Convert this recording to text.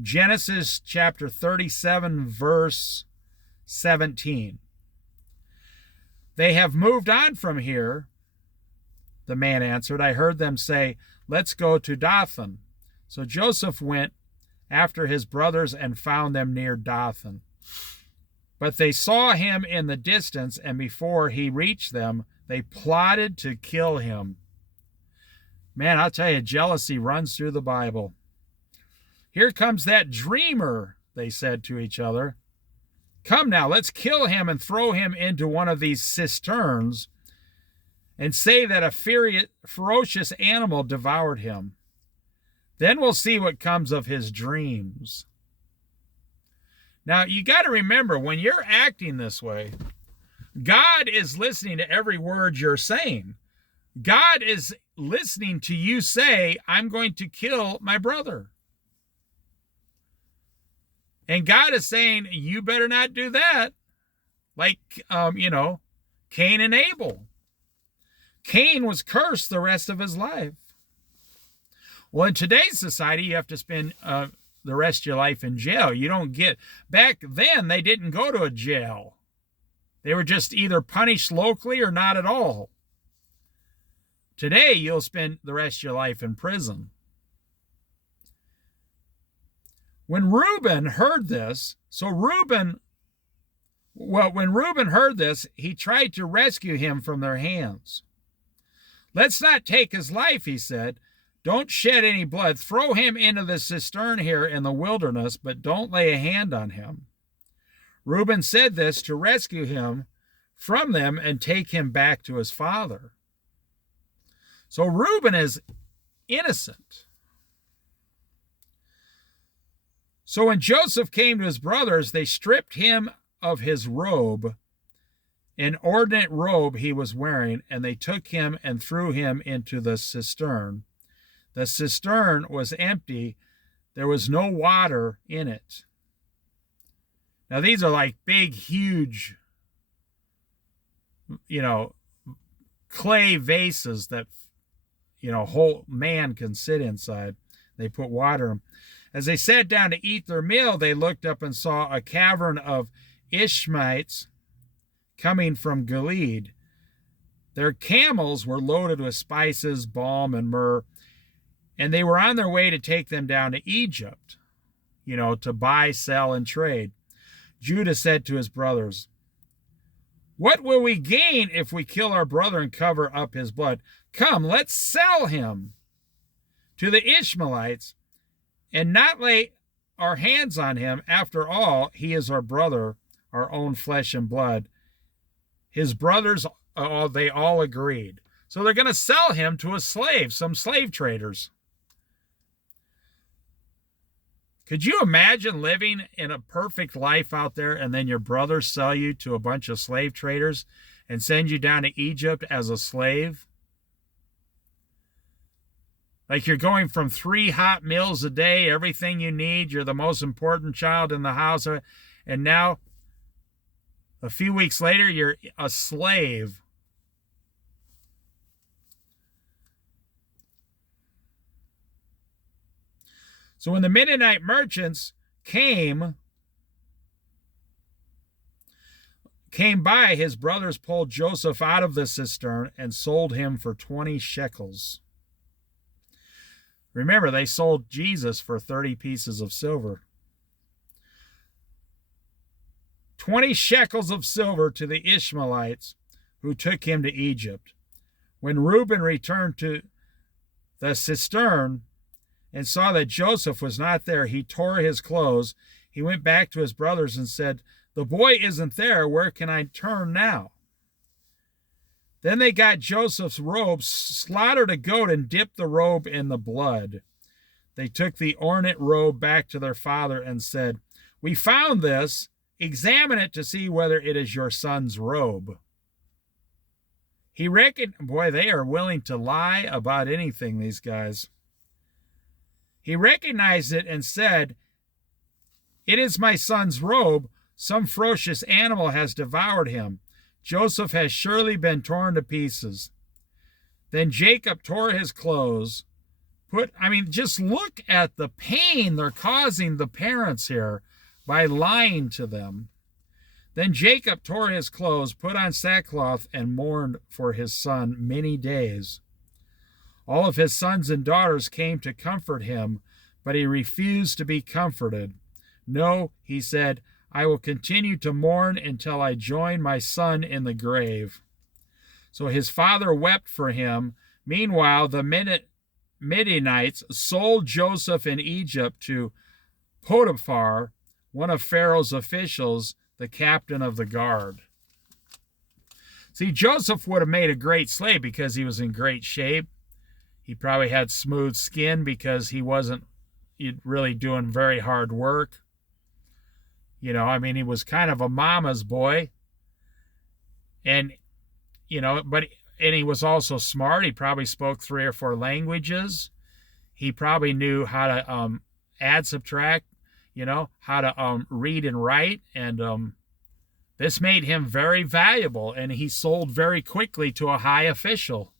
Genesis chapter 37, verse 17. They have moved on from here, the man answered. I heard them say, let's go to Dothan. So Joseph went after his brothers and found them near Dothan. But they saw him in the distance, and before he reached them, they plotted to kill him. Man, I'll tell you, jealousy runs through the Bible. Here comes that dreamer, they said to each other. Come now, let's kill him and throw him into one of these cisterns and say that a ferocious animal devoured him. Then we'll see what comes of his dreams. Now, you got to remember, when you're acting this way, God is listening to every word you're saying. God is listening to you say, I'm going to kill my brother. And God is saying, you better not do that. Like, Cain and Abel. Cain was cursed the rest of his life. Well, in today's society, you have to spend the rest of your life in jail. You don't get... Back then, they didn't go to a jail. They were just either punished locally or not at all. Today, you'll spend the rest of your life in prison. When Reuben heard this, when Reuben heard this, he tried to rescue him from their hands. Let's not take his life, he said. Don't shed any blood. Throw him into the cistern here in the wilderness, but don't lay a hand on him. Reuben said this to rescue him from them and take him back to his father. So Reuben is innocent. So when Joseph came to his brothers, they stripped him of his robe, an ornate robe he was wearing, and they took him and threw him into the cistern. The cistern was empty. There was no water in it. Now, these are like big, huge, clay vases that, whole man can sit inside. They put water in them. As they sat down to eat their meal, they looked up and saw a caravan of Ishmaelites coming from Gilead. Their camels were loaded with spices, balm, and myrrh, and they were on their way to take them down to Egypt, to buy, sell, and trade. Judah said to his brothers, what will we gain if we kill our brother and cover up his blood? Come, let's sell him to the Ishmaelites and not lay our hands on him. After all, he is our brother, our own flesh and blood. His brothers, they all agreed. So they're going to sell him to a slave, some slave traders. Could you imagine living in a perfect life out there and then your brothers sell you to a bunch of slave traders and send you down to Egypt as a slave? Like you're going from 3 hot meals a day, everything you need, you're the most important child in the house, and now a few weeks later you're a slave. So when the Midianite merchants came by, his brothers pulled Joseph out of the cistern and sold him for 20 shekels. Remember, they sold Jesus for 30 pieces of silver. 20 shekels of silver to the Ishmaelites who took him to Egypt. When Reuben returned to the cistern and saw that Joseph was not there, he tore his clothes. He went back to his brothers and said, the boy isn't there. Where can I turn now? Then they got Joseph's robe, slaughtered a goat, and dipped the robe in the blood. They took the ornate robe back to their father and said, we found this. Examine it to see whether it is your son's robe. He reckoned, boy, they are willing to lie about anything, these guys. He recognized it and said, it is my son's robe. Some ferocious animal has devoured him. Joseph has surely been torn to pieces. Then Jacob tore his clothes, Just look at the pain they're causing the parents here by lying to them. Then Jacob tore his clothes, put on sackcloth, and mourned for his son many days. All of his sons and daughters came to comfort him, but he refused to be comforted. No, he said, I will continue to mourn until I join my son in the grave. So his father wept for him. Meanwhile, the Midianites sold Joseph in Egypt to Potiphar, one of Pharaoh's officials, the captain of the guard. See, Joseph would have made a great slave because he was in great shape. He probably had smooth skin because he wasn't really doing very hard work. He was kind of a mama's boy. And he was also smart. He probably spoke 3 or 4 languages. He probably knew how to add, subtract, how to read and write. And this made him very valuable, and he sold very quickly to a high official.